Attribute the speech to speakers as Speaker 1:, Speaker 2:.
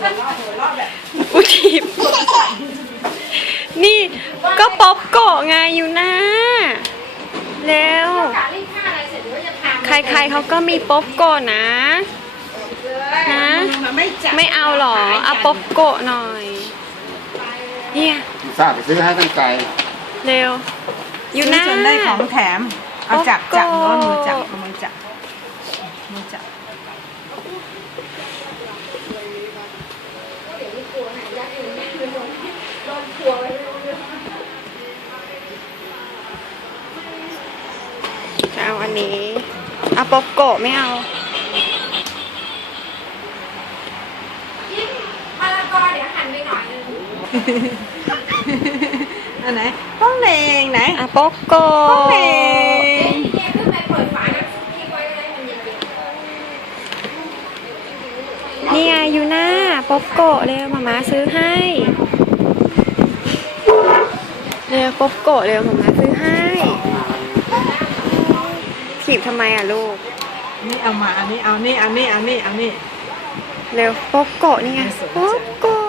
Speaker 1: อุทิบนี่ก็ป๊อปโกะไงอยู่นะแล้วใครๆเขาก็มีป๊อปโกะนะไม่เอาหรอเอาป๊อปโกะหน่อยเนี่ย
Speaker 2: ทราบไปซื้อให้ตั้งไกล
Speaker 1: เร็วอยู่นะ
Speaker 3: จนได้ของแถมเอาจับโน้นมือจับมือจับ
Speaker 1: จะเอาอันนี้เอาป๊อปโกะไม่เอา
Speaker 4: มะละกอเดี๋ยวหั่นไปหน่อยนึง
Speaker 3: อันไหนป้องเลงไหน
Speaker 1: อ่ะป๊อปโกะ
Speaker 3: ป้องเลง
Speaker 4: แยกขึ้นไปเปิดฝาน้ำทิ้งไว้เลยมันเย็น
Speaker 1: นี่ไงอยู่นะป๊อปโกะเร็วมาม่าซื้อให้เร็วป๊อปโกะเร็วมาม่าซื้อให้ถีบทำไมอ่ะลูก
Speaker 3: นี่เอามาอันนี้เอานี่
Speaker 1: เร็วป๊อปโกะนี่ไงป๊อปโกะ